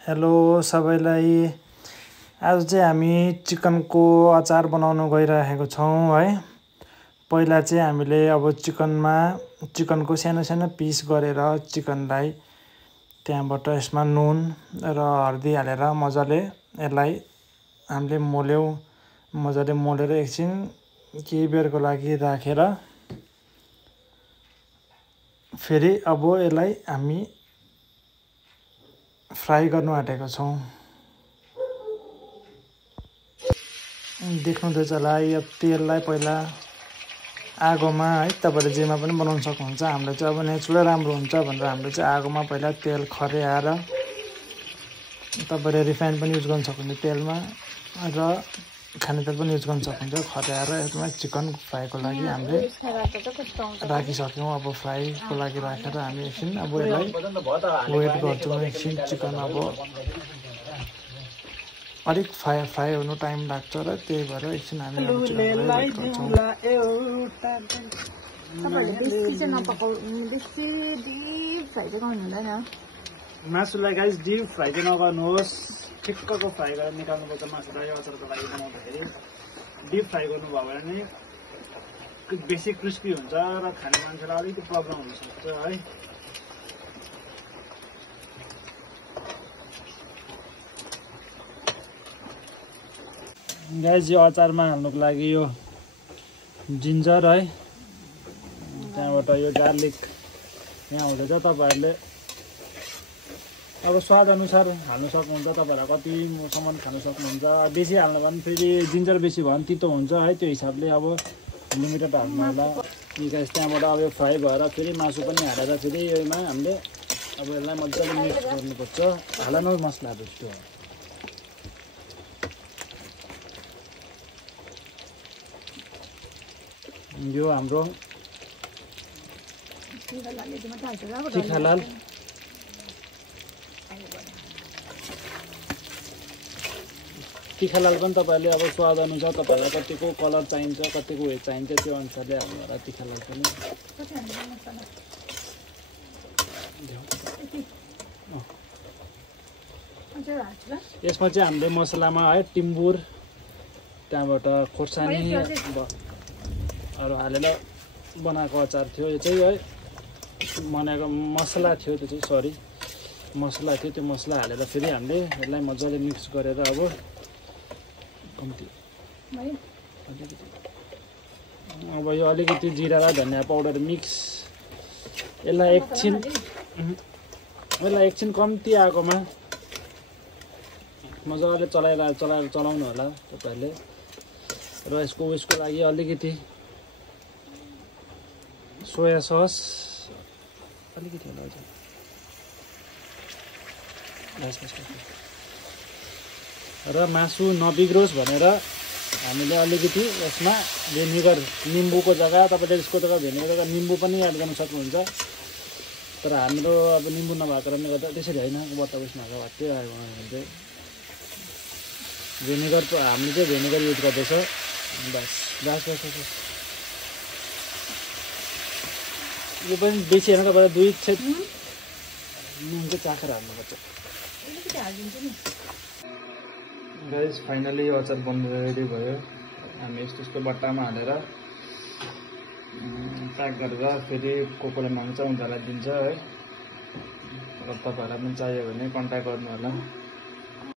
Hello सबैलाई। आज चाहिँ हामी चिकनको अचार बनाउन गइरहेको छौँ है। पहिला चाहिँ हामीले अब चिकनको सानो सानो पिस गरेर चिकनलाई त्यहाँबाट यसमा नुन र हर्दी हालेर मजाले यसलाई हामीले मजाले मोलेर एकछिन केही बेरको लागि राखेर फेरि अब यसलाई हामी फ्राई गर्नु आँटेको छौँ। देख्नुहुँदैछ होला यो तेललाई पहिला आगोमा है, तपाईँले जेमा पनि बनाउन सक्नुहुन्छ। हाम्रो चाहिँ अब नेचुरल राम्रो हुन्छ भनेर हामीले चाहिँ आगोमा पहिला तेल खर्याएर, तपाईँले रिफाइन पनि युज गर्न सक्नुहुन्छ तेलमा र खाने तेल पनि युज गर्न सक्नुहुन्छ। खर्याएर यसमा चिकन फ्राईको लागि हामीले राखिसक्यौँ। अब फ्राईको लागि राखेर हामी एकछिन अब यसलाई वेट गर्छौँ। एकछिन चिकन अब अलिक फ्राई हुनु टाइम लाग्छ र त्यही भएर एकछिन हामी मासुलाई गाइस डिप फ्राई चाहिँ नगर्नुहोस्, ठिक्कको फ्राई गरेर निकाल्नुपर्छ मासुलाई। अचारको लागि बनाउँदाखेरि डिप फ्राई गर्नुभयो भने बेसी क्रिस्पी हुन्छ र खाने मान्छेलाई अलिकति प्रब्लम हुनसक्छ है। गाइस यो अचारमा हाल्नुको लागि यो जिन्जर है, त्यहाँबाट यो गार्लिक यहाँ हुँदैछ। तपाईँहरूले अब स्वाद अनुसार हाल्नु सक्नुहुन्छ। तपाईँहरू कतिसम्म खानु सक्नुहुन्छ। बेसी हाल्नु भयो भने फेरि जिन्जर बेसी भयो भने तितो हुन्छ है, त्यो हिसाबले अब लिमिटेड हाल्नु होला। गाइस त्यहाँबाट अब यो फ्राई भएर फेरि मासु पनि हालेर फेरि योमा हामीले अब यसलाई मजाले मिक्स गर्नुपर्छ। हाल्नु मसला जस्तो यो हाम्रो तिखालाल पनि तपाईँहरूले अब स्वाद अनुसार तपाईँहरूलाई कतिको कलर चाहिन्छ, कतिको उयो चाहिन्छ त्यो अनुसारले हाल्नु होला। तिखालाल पनि यसमा चाहिँ हामीले मसलामा है टिम्बुर, त्यहाँबाट खोर्सानीहरू हालेर बनाएको अचार थियो। यो चाहिँ है बनाएको मसला थियो, त्यो चाहिँ मसला थियो। त्यो मसला हालेर फेरि हामीले यसलाई मजाले मिक्स गरेर अब कम्ती अब यो अलिकति जिरा र धनियाँ पाउडर मिक्स, यसलाई एकछिन कम्ती आगोमा मजाले चलाउनु होला तपाईँहरूले। र यसको लागि अलिकति सोया सस अलिकति होला र मासु नबिग्रोस् भनेर हामीले अलिकति यसमा भेनिगर, निम्बुको जग्गा तपाईँले यसको जग्गा भेनिगर जग्गा निम्बु पनि एड गर्न सक्नुहुन्छ। तर हाम्रो अब निम्बु नभएको कारणले गर्दा त्यसरी होइन, बताउसमा भत्तै आयो भने चाहिँ भेनिगर हामीले चाहिँ भेनिगर युज गर्दैछ। बस यो पनि बेसी होइन, तपाईँलाई 2 छेद नुन चाहिँ चाखेर हाल्नुपर्छ। गाइस फाइनली यो अचार बन्नु रेडी भयो। हामी यस्तो बट्टामा हालेर प्याक गरेर फेरि कोले माग्छ उनीहरूलाई दिन्छ है। र तपाईँहरूलाई पनि चाहियो भने कन्ट्याक्ट गर्नु होला।